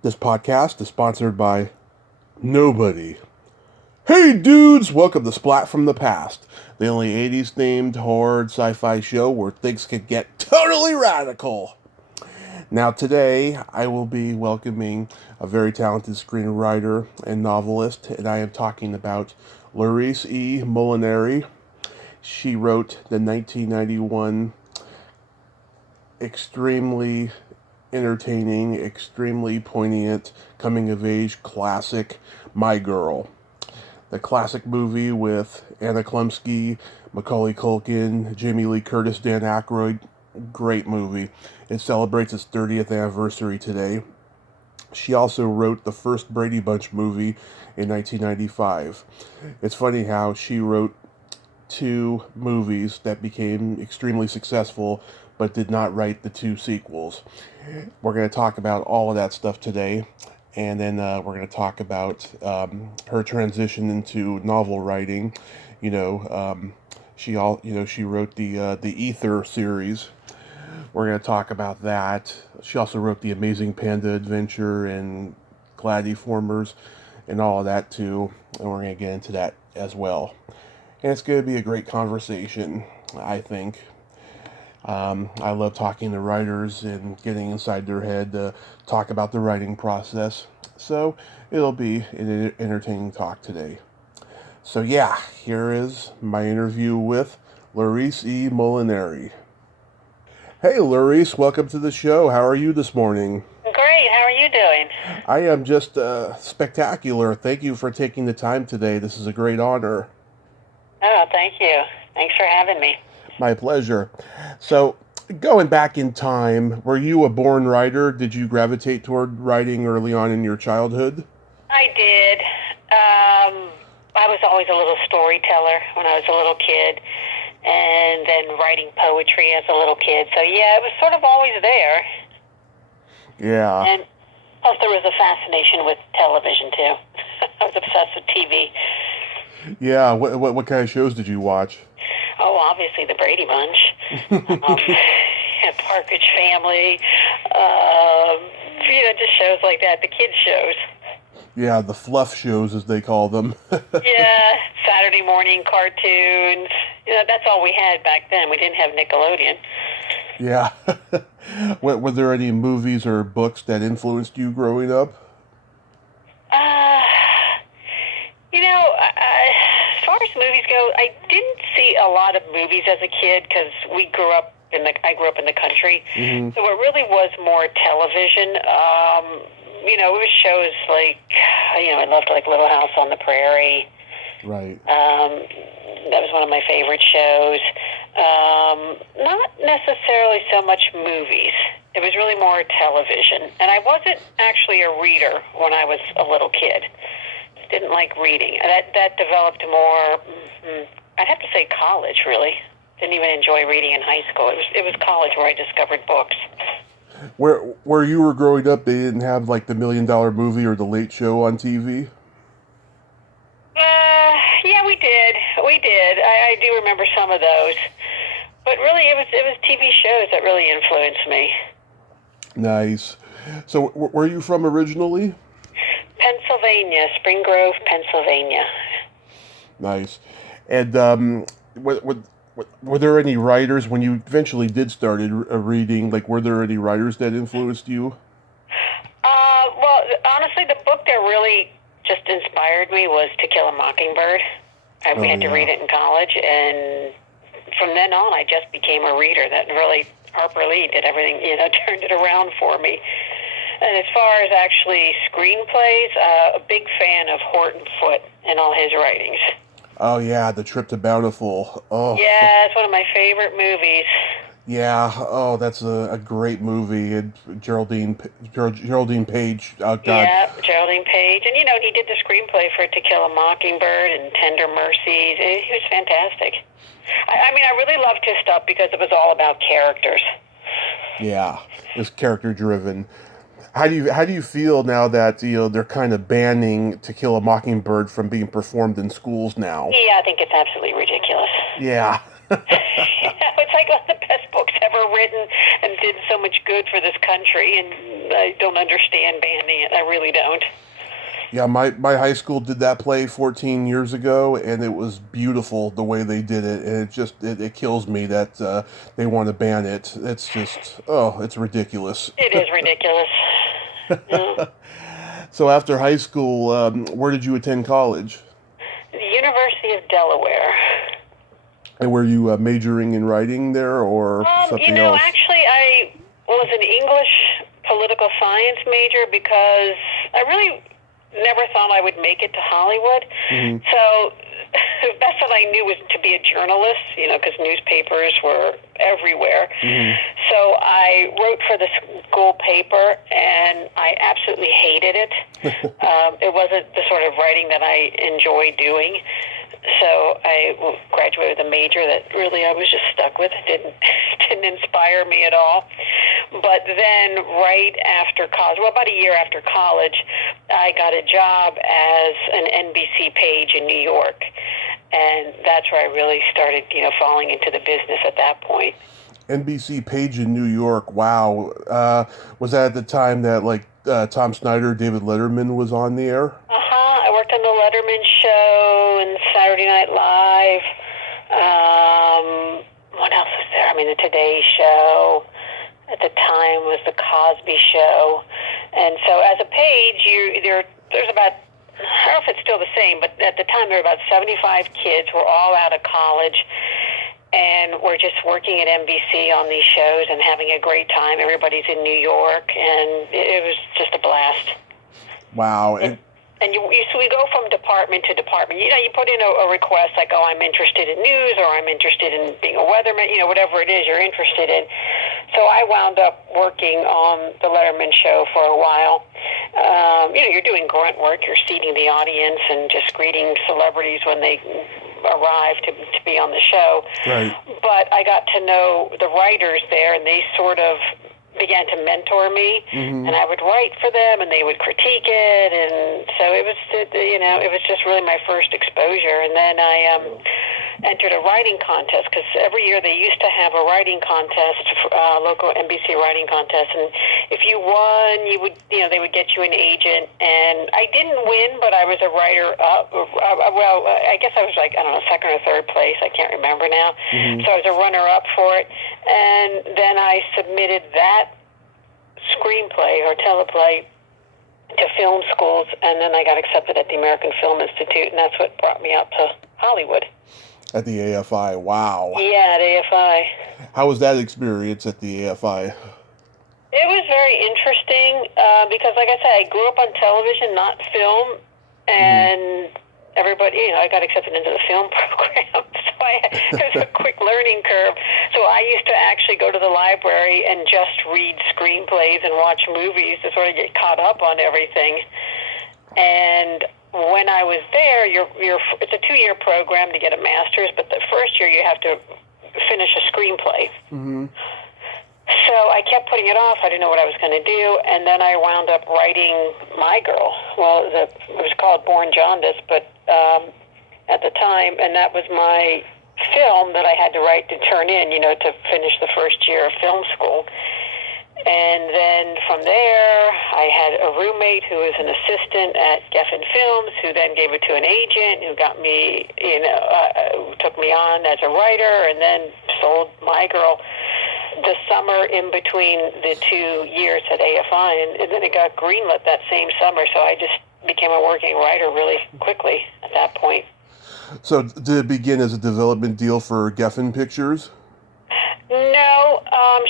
This podcast is sponsored by nobody. Hey dudes, welcome to Splat from the Past, the only 80s themed horror sci-fi show where things can get totally radical. Now today, I will be welcoming a very talented screenwriter and novelist, and I am talking about Laurice E. Molinari. She wrote the 1991 extremely entertaining, extremely poignant coming-of-age classic, My Girl. The classic movie with Anna Klumsky, Macaulay Culkin, Jamie Lee Curtis, Dan Aykroyd. Great movie. It celebrates its 30th anniversary today. She also wrote the first Brady Bunch movie in 1995. It's funny how she wrote two movies that became extremely successful but did not write the two sequels. We're going to talk about all of that stuff today, and then we're going to talk about her transition into novel writing. She wrote the Ether series. We're going to talk about that. She also wrote the Amazing Panda Adventure and Gladiformers and all of that too, and we're going to get into that as well. And it's going to be a great conversation, I think. I love talking to writers and getting inside their head to talk about the writing process. So it'll be an entertaining talk today. So yeah, here is my interview with Laurice E. Molinari. Hey Laurice, welcome to the show. How are you this morning? Great. How are you doing? I am just spectacular. Thank you for taking the time today. This is a great honor. Oh, thank you. Thanks for having me. My pleasure. So, going back in time, were you a born writer? Did you gravitate toward writing early on in your childhood? I did. I was always a little storyteller when I was a little kid, and then writing poetry as a little kid. So, yeah, it was sort of always there. Yeah. And plus, there was a fascination with television, too. I was obsessed with TV. Yeah. What kind of shows did you watch? Oh, obviously the Brady Bunch, Partridge Family, just shows like that, the kids shows. Yeah, the fluff shows, as they call them. Yeah, Saturday morning cartoons. That's all we had back then. We didn't have Nickelodeon. Yeah. Were there any movies or books that influenced you growing up? Uh, as far as movies go, I didn't see a lot of movies as a kid because I grew up in the country. Mm-hmm. So it really was more television. It was shows like, I loved like Little House on the Prairie. Right. That was one of my favorite shows. Not necessarily so much movies. It was really more television. And I wasn't actually a reader when I was a little kid. Didn't like reading. That developed more, I'd have to say college, really. Didn't even enjoy reading in high school. It was college where I discovered books. Where you were growing up, they didn't have like the $1 Million Movie or the Late Show on TV? Yeah, we did. I do remember some of those. But really, it was TV shows that really influenced me. Nice. So, where are you from originally? Pennsylvania, Spring Grove, Pennsylvania. Nice. And were there any writers when you eventually did start reading? Like, were there any writers that influenced you? Well, honestly, the book that really just inspired me was To Kill a Mockingbird. We had to read it in college, and from then on, I just became a reader. That really, Harper Lee did everything, turned it around for me. And as far as actually screenplays, a big fan of Horton Foote and all his writings. Oh yeah, The Trip to Bountiful. Oh. Yeah, it's one of my favorite movies. Yeah. Oh, that's a great movie. And Geraldine Page. Oh God. Yeah, Geraldine Page, and he did the screenplay for To Kill a Mockingbird and Tender Mercies. He was fantastic. I really loved his stuff because it was all about characters. Yeah, it's character driven. How do you feel now that they're kind of banning To Kill a Mockingbird from being performed in schools now? Yeah, I think it's absolutely ridiculous. Yeah. It's like one of the best books ever well written and did so much good for this country, and I don't understand banning it. I really don't. Yeah, my high school did that play 14 years ago, and it was beautiful the way they did it. And it kills me that they want to ban it. It's just, oh, it's ridiculous. It is ridiculous. Yeah. So after high school, where did you attend college? The University of Delaware. And were you majoring in writing there or something else? Actually, I was an English political science major because I really never thought I would make it to Hollywood. Mm-hmm. So the best that I knew was to be a journalist, because newspapers were everywhere. Mm-hmm. So I wrote for the school paper, and I absolutely hated it. It wasn't the sort of writing that I enjoy doing. So I graduated with a major that really I was just stuck with. It didn't inspire me at all. But then right after college, well, about a year after college, I got a job as an NBC page in New York. And that's where I really started, falling into the business at that point. NBC page in New York, wow. Was that at the time that, Tom Snyder, David Letterman was on the air? I worked on the Letterman Show and Saturday Night Live. What else was there? The Today Show. At the time was the Cosby Show. And so as a page, there's about, I don't know if it's still the same, but at the time there were about 75 kids. We're all out of college. And we're just working at NBC on these shows and having a great time. Everybody's in New York, and it was just a blast. Wow. And so we go from department to department. You put in a request like, oh, I'm interested in news, or I'm interested in being a weatherman, whatever it is you're interested in. So I wound up working on the Letterman Show for a while. You're doing grunt work. You're seating the audience and just greeting celebrities when they arrive to be on the show. Right. But I got to know the writers there, and they sort of began to mentor me, mm-hmm. and I would write for them, and they would critique it, and so it was just really my first exposure. And then I entered a writing contest, because every year they used to have a writing contest, local NBC writing contest, and if you won, they would get you an agent. And I didn't win, but I was a writer up. Well, I guess I was second or third place. I can't remember now. Mm-hmm. So I was a runner-up for it, and then I submitted that screenplay or teleplay to film schools, and then I got accepted at the American Film Institute, and that's what brought me out to Hollywood. At the AFI, wow. Yeah, at AFI. How was that experience at the AFI? It was very interesting because, like I said, I grew up on television, not film, and everybody, I got accepted into the film program, so it was a quick learning curve. So I used to actually go to the library and just read screenplays and watch movies to sort of get caught up on everything. And when I was there, it's a 2-year program to get a master's, but the first year you have to finish a screenplay. Mm-hmm. So I kept putting it off. I didn't know what I was going to do, and then I wound up writing My Girl. Well, it was called Born Jaundice, but at the time, and that was my film that I had to write to turn in, to finish the first year of film school. And then from there, I had a roommate who was an assistant at Geffen Films, who then gave it to an agent who got me, took me on as a writer, and then sold My Girl the summer in between the 2 years at AFI, and then it got greenlit that same summer, so I just became a working writer really quickly at that point. So did it begin as a development deal for Geffen Pictures? No,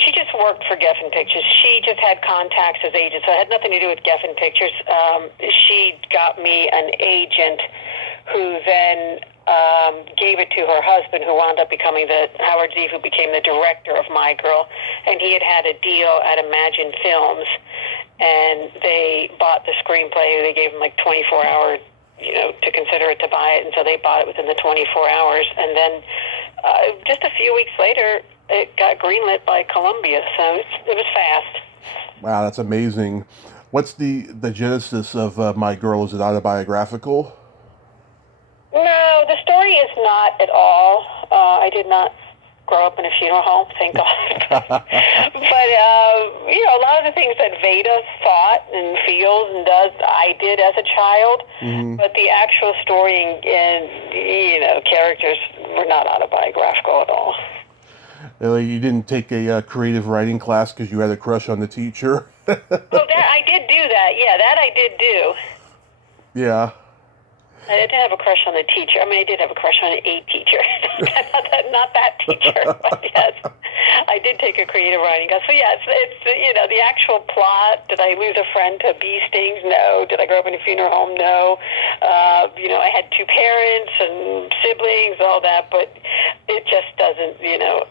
she just worked for Geffen Pictures. She just had contacts as agents, so it had nothing to do with Geffen Pictures. She got me an agent who then gave it to her husband, who wound up becoming Howard Zeev, who became the director of My Girl. And he had a deal at Imagine Films, and they bought the screenplay. They gave him 24 hours, to consider it to buy it, and so they bought it within the 24 hours. And then just a few weeks later, it got greenlit by Columbia, so it was fast. Wow, that's amazing. What's the genesis of My Girl? Is it autobiographical? No, the story is not at all. I did not grow up in a funeral home, thank God. But, you know, a lot of the things that Veda thought and feels and does, I did as a child. Mm-hmm. But the actual story and, you know, characters were not autobiographical at all. You didn't take a creative writing class because you had a crush on the teacher? Oh, that I did do that. Yeah, that I did do. Yeah. I didn't have a crush on the teacher. I mean, I did have a crush on a teacher. not that teacher, but yes. I did take a creative writing class. So, yeah, it's, you know, the actual plot. Did I lose a friend to bee stings? No. Did I grow up in a funeral home? No. You know, I had two parents and siblings, all that, but it just doesn't, you know,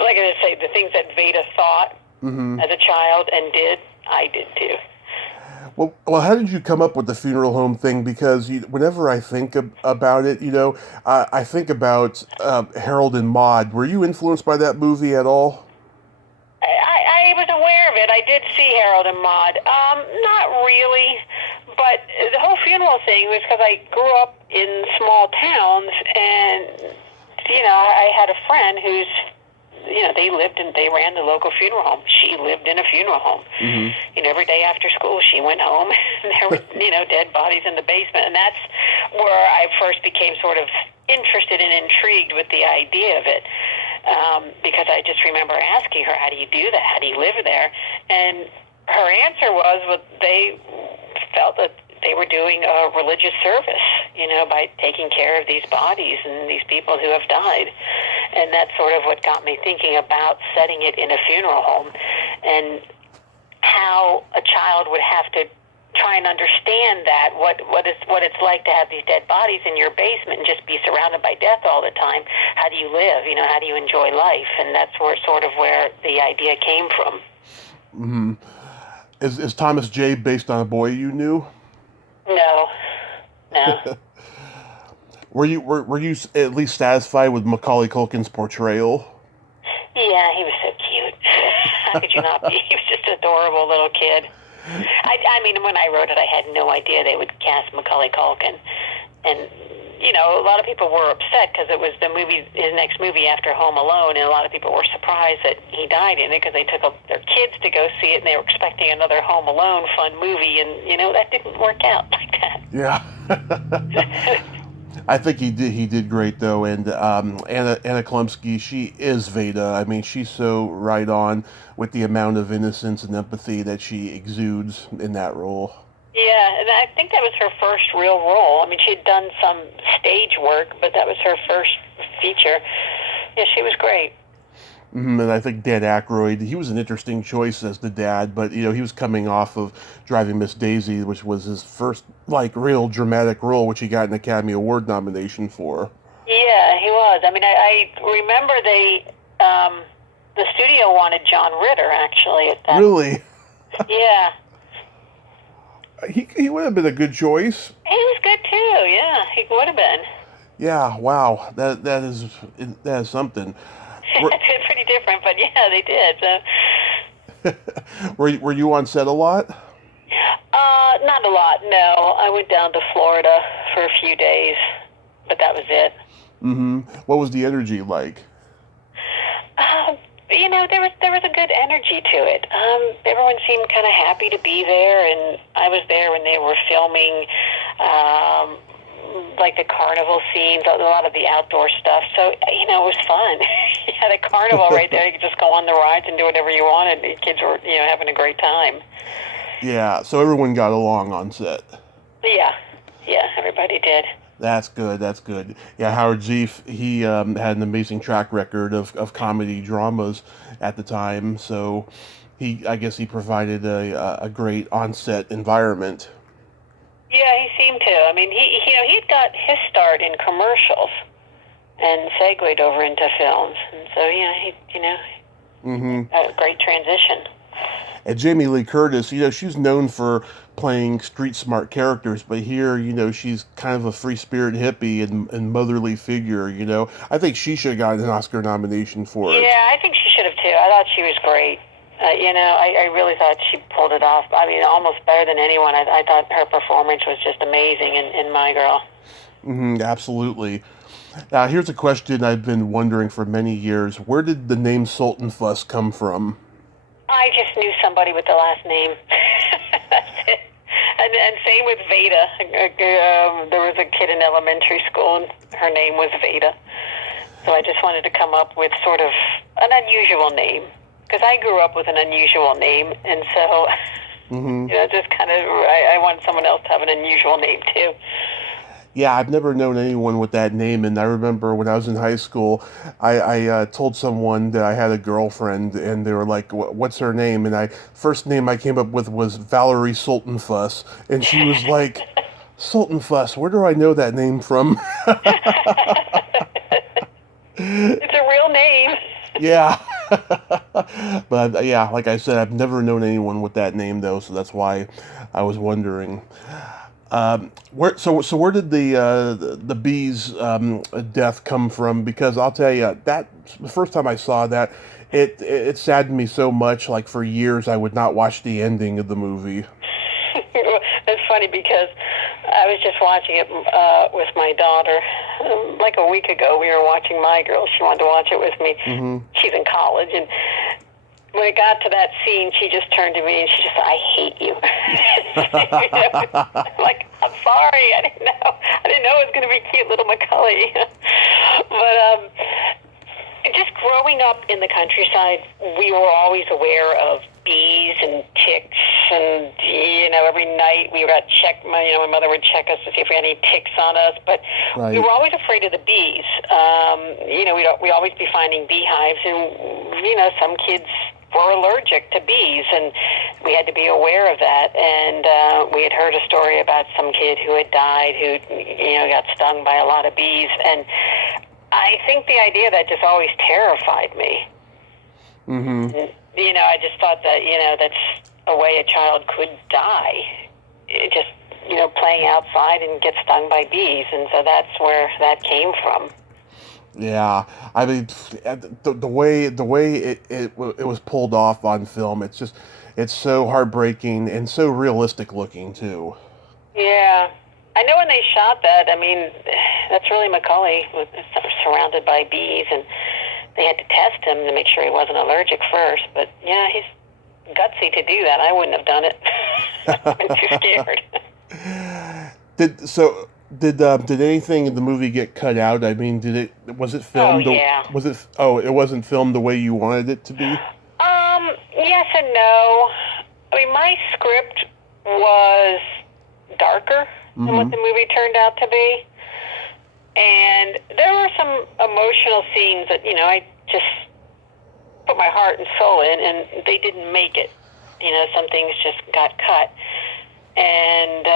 like I say, the things that Veda thought as a child and did, I did too. Well, how did you come up with the funeral home thing? Because whenever I think about it, you know, I think about Harold and Maude. Were you influenced by that movie at all? I was aware of it. I did see Harold and Maude. Not really, but the whole funeral thing was because I grew up in small towns, and, you know, I had a friend who's, you know, they ran the local funeral home. She lived in a funeral home. Mm-hmm. You know, every day after school she went home and there was, you know, dead bodies in the basement. And that's where I first became sort of interested and intrigued with the idea of it. Because I just remember asking her, how do you do that? How do you live there? And her answer was, well, they felt that they were doing a religious service, you know, by taking care of these bodies and these people who have died. And that's sort of what got me thinking about setting it in a funeral home and how a child would have to try and understand that, what it's like to have these dead bodies in your basement and just be surrounded by death all the time. How do you live? You know, how do you enjoy life? And that's where the idea came from. Mm-hmm. Is Thomas J. based on a boy you knew? No. Were you at least satisfied with Macaulay Culkin's portrayal? Yeah, he was so cute. How could you not be? He was just an adorable little kid. I mean, when I wrote it, I had no idea they would cast Macaulay Culkin. And, you know, a lot of people were upset because it was his next movie after Home Alone, and a lot of people were surprised that he died in it because they took their kids to go see it, and they were expecting another Home Alone fun movie, and, you know, that didn't work out like that. Yeah. I think he did great though, and Anna Klumsky, she is Veda. I mean, she's so right on with the amount of innocence and empathy that she exudes in that role. Yeah, and I think that was her first real role. I mean, she had done some stage work, but that was her first feature. Yeah, she was great. Mm-hmm. And I think Dan Aykroyd, he was an interesting choice as the dad, but you know, he was coming off of Driving Miss Daisy, which was his first like real dramatic role, which he got an Academy Award nomination for. Yeah, he was. I mean, I remember the studio wanted John Ritter actually at that. Really? Yeah. He would have been a good choice. He was good too. Yeah, he would have been. Yeah. Wow. That is something. It's pretty different, but yeah, they did. So. Were you on set a lot? Not a lot. No, I went down to Florida for a few days, but that was it. Mm-hmm. What was the energy like? You know, there was a good energy to it. Everyone seemed kind of happy to be there, and I was there when they were filming, like the carnival scenes, a lot of the outdoor stuff. So, you know, it was fun. You had a carnival right there. You could just go on the rides and do whatever you wanted. The kids were, you know, having a great time. Yeah, so everyone got along on set. Yeah, everybody did. That's good. Yeah, Howard Zieff, he had an amazing track record of comedy dramas at the time, so I guess he provided a great on-set environment. Yeah, he seemed to. I mean, he'd got his start in commercials and segued over into films, and so a great transition. And Jamie Lee Curtis, you know, she's known for playing street smart characters, but here, you know, she's kind of a free spirit hippie and motherly figure. You know, I think she should have gotten an Oscar nomination for it. Yeah, I think she should have too. I thought she was great. You know, I really thought she pulled it off. I mean, almost better than anyone. I thought her performance was just amazing in My Girl. Mm-hmm, absolutely. Now, here's a question I've been wondering for many years. Where did the name Sultan Fuss come from? I just knew somebody with the last name. That's it. And same with Veda. There was a kid in elementary school, and her name was Veda. So I just wanted to come up with sort of an unusual name. Because I grew up with an unusual name, and so, just kind of, I wanted someone else to have an unusual name, too. Yeah, I've never known anyone with that name, and I remember when I was in high school, I told someone that I had a girlfriend, and they were like, "What's her name?" And first name I came up with was Valerie Sultan Fuss, and she was like, "Sultan Fuss, where do I know that name from?" It's a real name. Yeah. But yeah, like I said, I've never known anyone with that name though, so that's why I was wondering. Where did the bee's death come from? Because I'll tell you that the first time I saw that, it saddened me so much. Like for years, I would not watch the ending of the movie. It's funny because I was just watching it with my daughter. Like a week ago, we were watching My Girl. She wanted to watch it with me. Mm-hmm. She's in college, and when it got to that scene, she just turned to me and she just said, "I hate you." I'm like, "I'm sorry. I didn't know it was going to be cute little Macaulay." But just growing up in the countryside, we were always aware of bees and ticks, and every night we would check. My mother would check us to see if we had any ticks on us, but Right. we were always afraid of the bees. We'd always be finding beehives, and some kids were allergic to bees, and we had to be aware of that. And we had heard a story about some kid who had died, who got stung by a lot of bees, and I think the idea of that just always terrified me. Mm-hmm. And, I just thought that that's a way a child could die. It just playing outside and get stung by bees, and so that's where that came from. Yeah, I mean, the way it was pulled off on film, it's so heartbreaking and so realistic looking too. Yeah. I know when they shot that, I mean, that's really Macaulay was surrounded by bees, and they had to test him to make sure he wasn't allergic first. But yeah, he's gutsy to do that. I wouldn't have done it. I've been too scared. Did anything in the movie get cut out? I mean, was it filmed? Oh, yeah. It wasn't filmed the way you wanted it to be? Yes and no. I mean, my script was darker than what the movie turned out to be. And there were some emotional scenes that, I just put my heart and soul in, and they didn't make it. Some things just got cut. And,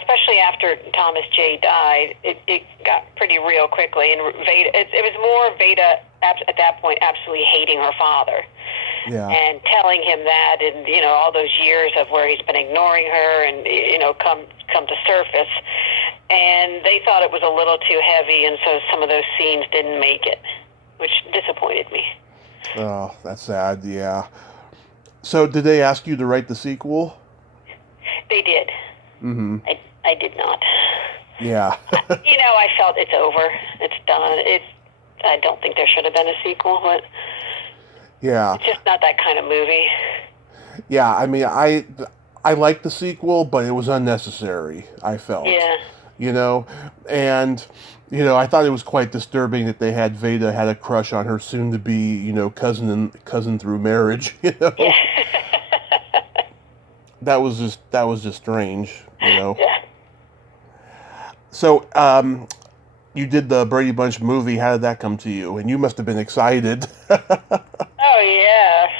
especially after Thomas J. died, it got pretty real quickly. And Veda, it was more Veda at that point absolutely hating her father. Yeah. And telling him that, and all those years of where he's been ignoring her, and come to surface, and they thought it was a little too heavy, and so some of those scenes didn't make it, which disappointed me. Oh, that's sad. Yeah. So, did they ask you to write the sequel? They did. Mm-hmm. I did not. Yeah. I felt it's over. It's done. I don't think there should have been a sequel, but Yeah. it's just not that kind of movie. Yeah, I mean, I liked the sequel, but it was unnecessary, I felt. Yeah. And, I thought it was quite disturbing that they had Veda had a crush on her soon-to-be, cousin through marriage, Yeah. That was just strange, Yeah. So, you did the Brady Bunch movie. How did that come to you? And you must have been excited. Oh, yes.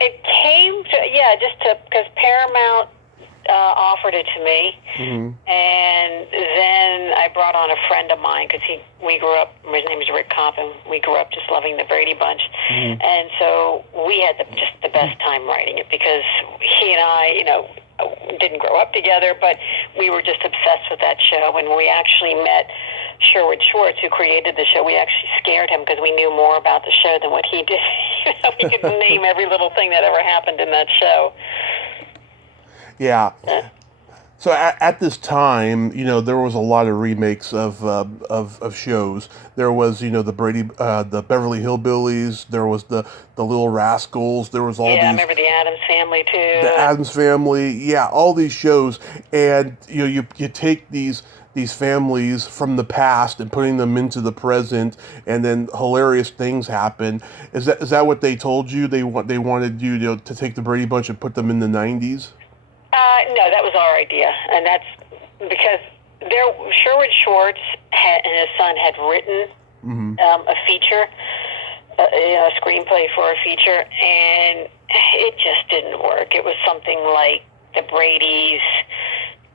It came to, because Paramount offered it to me. Mm-hmm. And then I brought on a friend of mine because we grew up, his name is Rick Kopp, and we grew up just loving the Brady Bunch. Mm-hmm. And so we had just the best time writing it because he and I, didn't grow up together, but we were just obsessed with that show. And we actually met Sherwood Schwartz, who created the show. We actually scared him because we knew more about the show than what he did. We could name every little thing that ever happened in that show. Yeah. So at this time, there was a lot of remakes of shows. There was, the Beverly Hillbillies. There was the Little Rascals. There was all Yeah, I these, remember the Addams Family the too. Addams Family. Yeah, all these shows, and you take these families from the past and putting them into the present, and then hilarious things happen. Is that what they told you? They wanted you to take the Brady Bunch and put them in the '90s. No, that was our idea, and that's because Sherwood Schwartz and his son had written Hmm. a feature, a screenplay for a feature, and it just didn't work. It was something like the Brady's.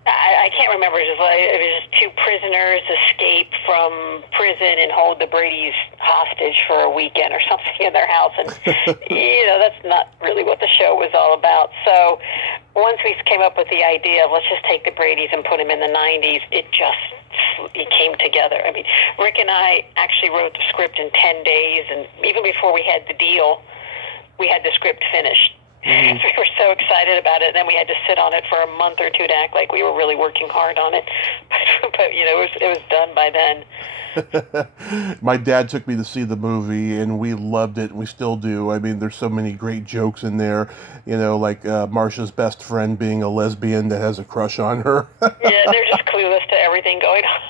I can't remember. It was just two prisoners escape from prison and hold the Brady's hostage for a weekend or something in their house, and that's not really what the show was all about. So once we came up with the idea of let's just take the Brady's and put them in the '90s, it came together. I mean, Rick and I actually wrote the script in 10 days, and even before we had the deal, we had the script finished. Hmm. We were so excited about it, and then we had to sit on it for a month or two to act like we were really working hard on it. But it was done by then. My dad took me to see the movie, and we loved it. We still do. I mean, there's so many great jokes in there. Like Marsha's best friend being a lesbian that has a crush on her. Yeah, they're just clueless to everything going on.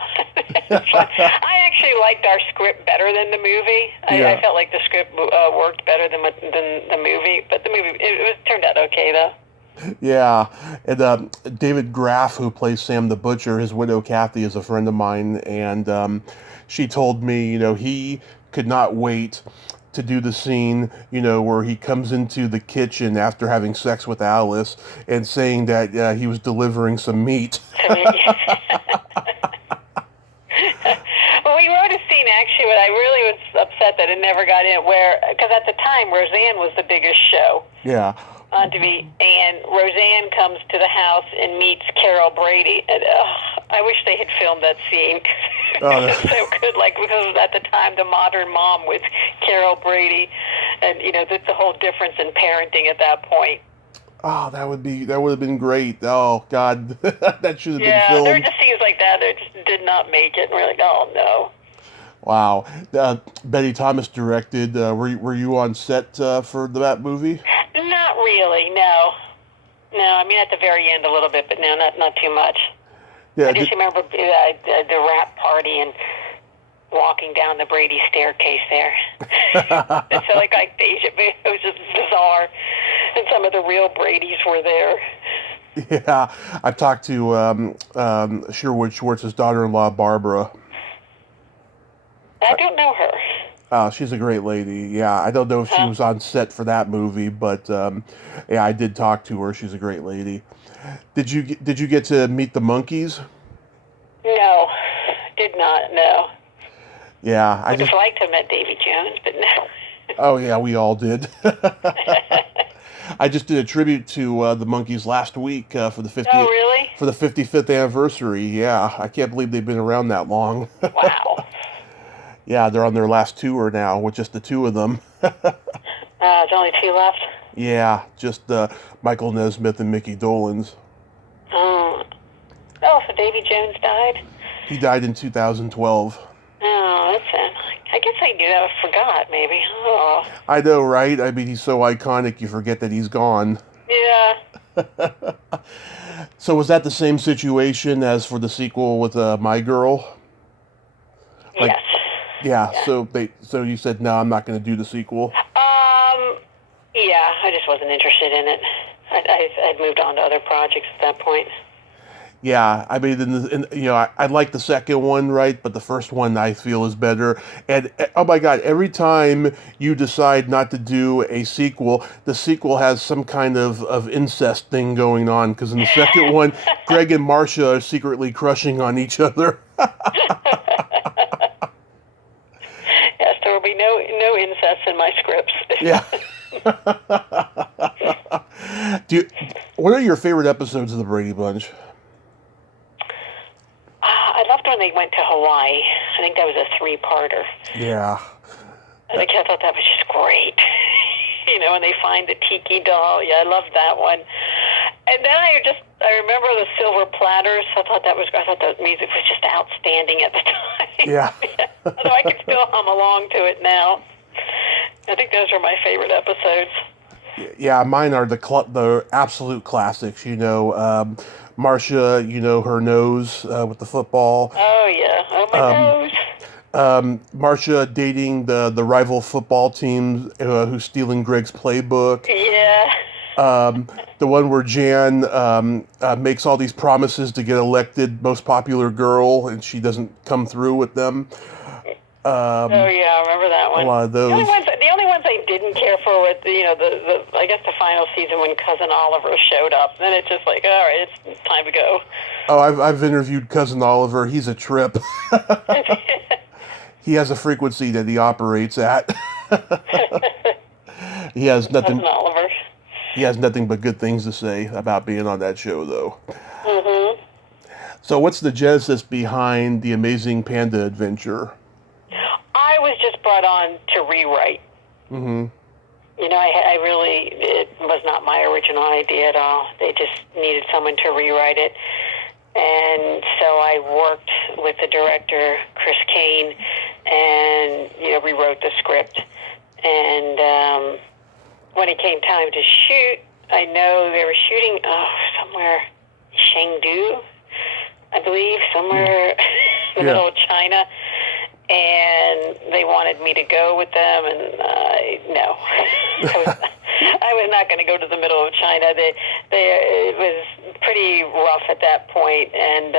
I actually liked our script better than the movie. Yeah. I felt like the script worked better than the movie, but the movie it turned out okay though. Yeah, and David Graff, who plays Sam the Butcher, his widow Kathy is a friend of mine, and she told me, he could not wait to do the scene, where he comes into the kitchen after having sex with Alice and saying that he was delivering some meat. Well, we wrote a scene actually, but I really was upset that it never got in. Because at the time, Roseanne was the biggest show Yeah. on TV, and Roseanne comes to the house and meets Carol Brady, and I wish they had filmed that scene. It Oh, was so good, because at the time, the modern mom with Carol Brady, and the whole difference in parenting at that point. oh, that would have been great. Oh God, that should have been Yeah, there were filmed. just scenes like that that just did not make it, and we're like, oh no. Wow. Betty Thomas directed. Were you on set for that movie? Not really, no. No, I mean at the very end a little bit, but no, not too much. Yeah. I just remember the rap party and walking down the Brady staircase there. It felt like deja vu. It was just bizarre, and some of the real Bradys were there. Yeah, I talked to Sherwood Schwartz's daughter-in-law, Barbara. I don't know her. She's a great lady. Yeah, I don't know if she Huh? was on set for that movie, but yeah, I did talk to her. She's a great lady. Did you get to meet the monkeys? No, did not. No. Yeah, I Would just. have liked to have met Davy Jones, but no. Oh yeah, we all did. I just did a tribute to the monkeys last week for the Oh, really? 55th anniversary. Yeah, I can't believe they've been around that long. Wow. Yeah, they're on their last tour now with just the two of them. There's only two left. Yeah, just Michael Nesmith and Mickey Dolenz. Oh, so Davy Jones died? He died in 2012. Oh, that's sad. I guess I knew that. I forgot, maybe. Oh. I know, right? I mean, he's so iconic, you forget that he's gone. Yeah. So was that the same situation as for the sequel with My Girl? Like, Yes. yeah. Yeah. So you said no, I'm not going to do the sequel. Yeah, I just wasn't interested in it. I'd moved on to other projects at that point. Yeah, I mean, I like the second one, right? But the first one I feel is better. And oh my God, every time you decide not to do a sequel, the sequel has some kind of incest thing going on. Because in the second one, Greg and Marcia are secretly crushing on each other. Yes, there will be no incest in my scripts. Yeah. What are your favorite episodes of the Brady Bunch? I loved when they went to Hawaii. I think that was a 3-parter. Yeah. I thought that was just great. When they find the tiki doll. Yeah, I loved that one. And then I remember the silver platters. I thought the music was just outstanding at the time. Yeah. Although I can still hum along to it now. I think those are my favorite episodes. Yeah, mine are the absolute classics. Marcia, her nose with the football. Oh yeah, oh my nose. Marcia dating the rival football team who's stealing Greg's playbook. Yeah. The one where Jan makes all these promises to get elected most popular girl, and she doesn't come through with them. Oh yeah, I remember that one. A lot of those. The only ones I didn't care for was I guess the final season when Cousin Oliver showed up. Then it's just like, all right, it's time to go. Oh, I've interviewed Cousin Oliver. He's a trip. He has a frequency that he operates at. He has nothing. Cousin Oliver. He has nothing but good things to say about being on that show, though. Mm-hmm. So, what's the genesis behind the Amazing Panda Adventure? I was just brought on to rewrite. Mm-hmm. It was not my original idea at all. They just needed someone to rewrite it. And so I worked with the director, Chris Kane, and, rewrote the script. And when it came time to shoot, I know they were shooting somewhere, Chengdu, I believe, somewhere in the middle of China. And they wanted me to go with them, and no. I was not going to go to the middle of China. It was pretty rough at that point, and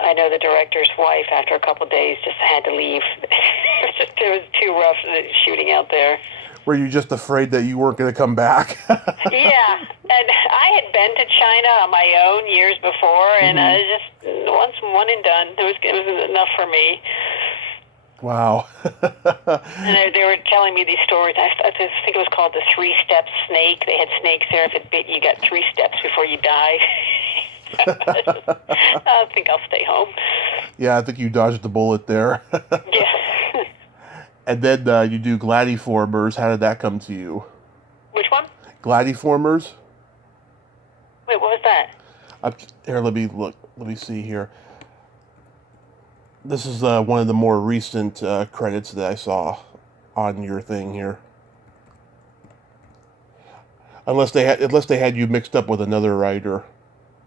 I know the director's wife, after a couple of days, just had to leave. It was too rough shooting out there. Were you just afraid that you weren't going to come back? Yeah, and I had been to China on my own years before, and I just once one and done. It was enough for me. Wow. And they were telling me these stories. I think it was called the 3-step snake. They had snakes there. If it bit you, got 3 steps before you die. I think I'll stay home. Yeah, I think you dodged the bullet there. Yeah. And then you do Gladiformers. How did that come to you? Which one? Gladiformers? Wait, what was that? Here, let me look. Let me see here. This is one of the more recent credits that I saw on your thing here. Unless they had you mixed up with another writer.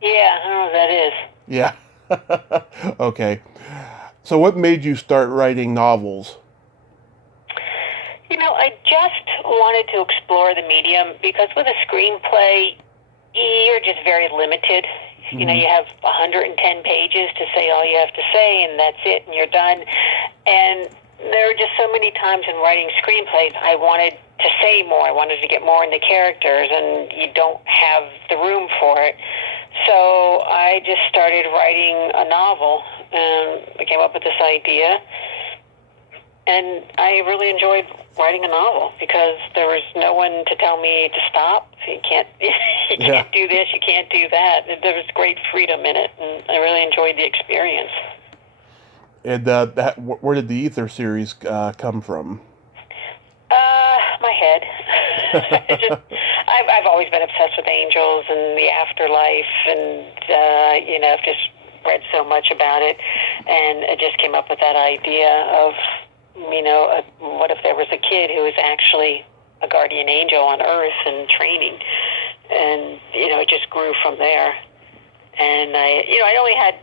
Yeah, I don't know what that is. Yeah. Okay. So what made you start writing novels? I just wanted to explore the medium because with a screenplay, you're just very limited. Mm-hmm. You have 110 pages to say all you have to say, and that's it, and you're done. And there were just so many times in writing screenplays I wanted to say more. I wanted to get more into characters, and you don't have the room for it. So I just started writing a novel, and I came up with this idea. And I really enjoyed writing a novel because there was no one to tell me to stop. You can't do this, you can't do that. There was great freedom in it, and I really enjoyed the experience. And where did the Ether series come from? My head. I've always been obsessed with angels and the afterlife, and I've just read so much about it, and I just came up with that idea of, what if there was a kid who was actually a guardian angel on Earth and training, and it just grew from there. And I only had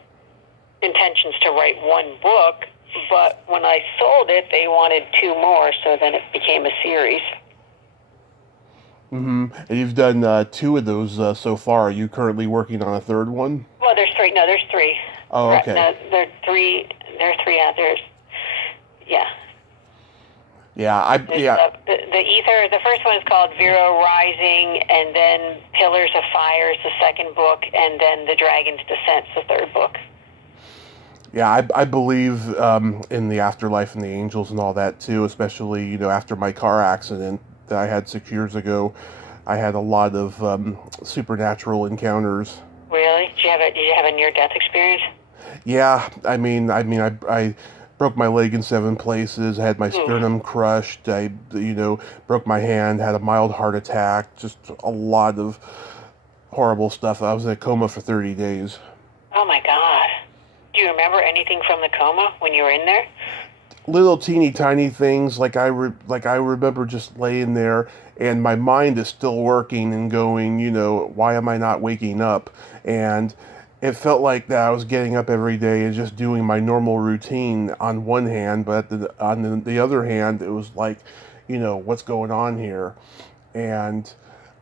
intentions to write one book, but when I sold it, they wanted 2 more, so then it became a series. Mm-hmm. And you've done 2 of those so far. Are you currently working on a 3rd one? Well, there's 3. No, there's 3. Oh, okay. No, there are 3 out there. Yeah. Yeah, The Ether, the first one is called Vero Rising, and then Pillars of Fire is the 2nd book, and then The Dragon's Descent is the 3rd book. Yeah, I believe in the afterlife and the angels and all that too, especially, after my car accident that I had 6 years ago. I had a lot of supernatural encounters. Really? Did you have a near-death experience? Yeah, I broke my leg in 7 places, had my sternum crushed, I broke my hand, had a mild heart attack, just a lot of horrible stuff. I was in a coma for 30 days. Oh my God. Do you remember anything from the coma when you were in there? Little teeny tiny things, like I remember just laying there, and my mind is still working and going, why am I not waking up? And it felt like that I was getting up every day and just doing my normal routine on one hand, but on the other hand, it was like, what's going on here? And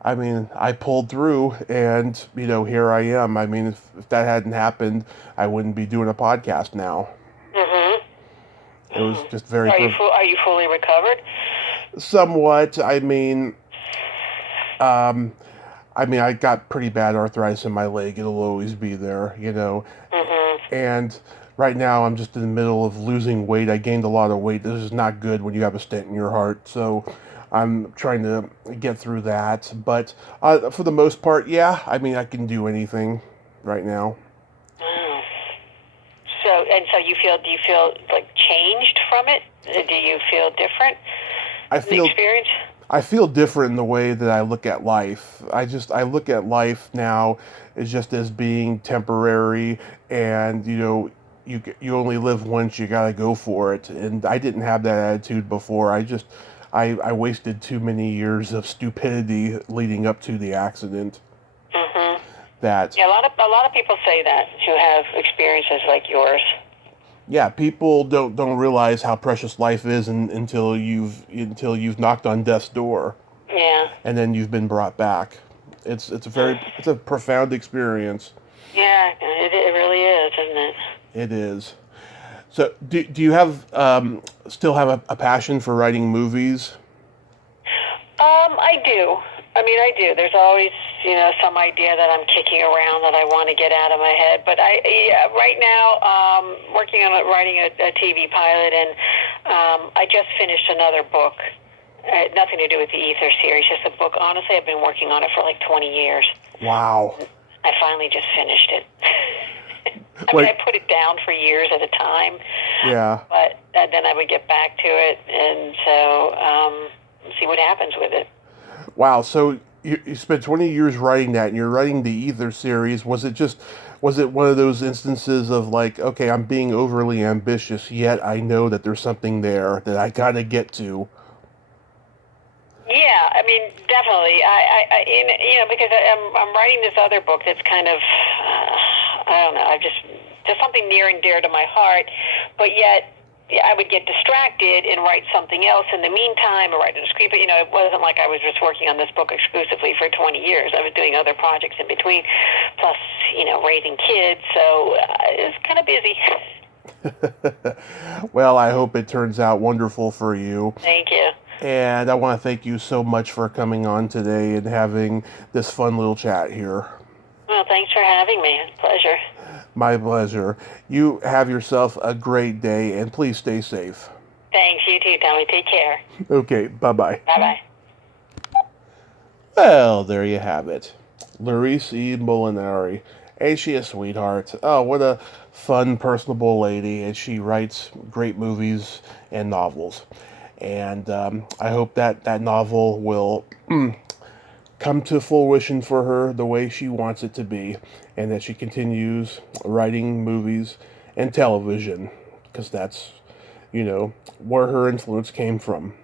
I mean, I pulled through, and here I am. I mean, if that hadn't happened, I wouldn't be doing a podcast now. Mm-hmm. It was just very. Are you fully recovered? Somewhat. I got pretty bad arthritis in my leg. It'll always be there, Mm-hmm. And right now, I'm just in the middle of losing weight. I gained a lot of weight. This is not good when you have a stent in your heart. So I'm trying to get through that. But for the most part, yeah, I can do anything right now. Oh. So do you feel like changed from it? Do you feel different? Experience? I feel different in the way that I look at life. I look at life now as just as being temporary, and you only live once. You gotta go for it. And I didn't have that attitude before. I wasted too many years of stupidity leading up to the accident. Mm-hmm. That a lot of people say that who have experiences like yours. Yeah, people don't realize how precious life is until you've knocked on death's door. Yeah. And then you've been brought back. It's a profound experience. Yeah, it really is, isn't it? It is. So, do you have still have a passion for writing movies? I do. I do. There's always, some idea that I'm kicking around that I want to get out of my head. But right now, working on writing a TV pilot, and I just finished another book. Nothing to do with the Ether series, just a book. Honestly, I've been working on it for like 20 years. Wow. I finally just finished it. I put it down for years at a time. Yeah. But then I would get back to it, and so see what happens with it. Wow. So you spent 20 years writing that, and you're writing the Ether series. Was it one of those instances of like, okay, I'm being overly ambitious, yet I know that there's something there that I gotta get to? Yeah, definitely. Because I'm writing this other book that's kind of, I don't know, just something near and dear to my heart, but yet I would get distracted and write something else in the meantime, or write a script. It wasn't like I was just working on this book exclusively for 20 years. I was doing other projects in between, plus, raising kids, so it was kind of busy. Well, I hope it turns out wonderful for you. Thank you. And I want to thank you so much for coming on today and having this fun little chat here. Well, thanks for having me. It's a pleasure. My pleasure. You have yourself a great day, and please stay safe. Thanks. You too, Tommy. Take care. Okay, bye-bye. Bye-bye. Well, there you have it. Laurice E. Molinari. Ain't she a sweetheart? Oh, what a fun, personable lady, and she writes great movies and novels. And I hope that novel will come to fruition for her the way she wants it to be, and that she continues writing movies and television, because that's, where her influence came from.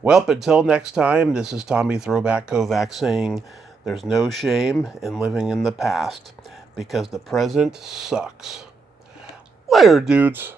Well, until next time, this is Tommy Throwback Kovac saying there's no shame in living in the past, because the present sucks. Later, dudes.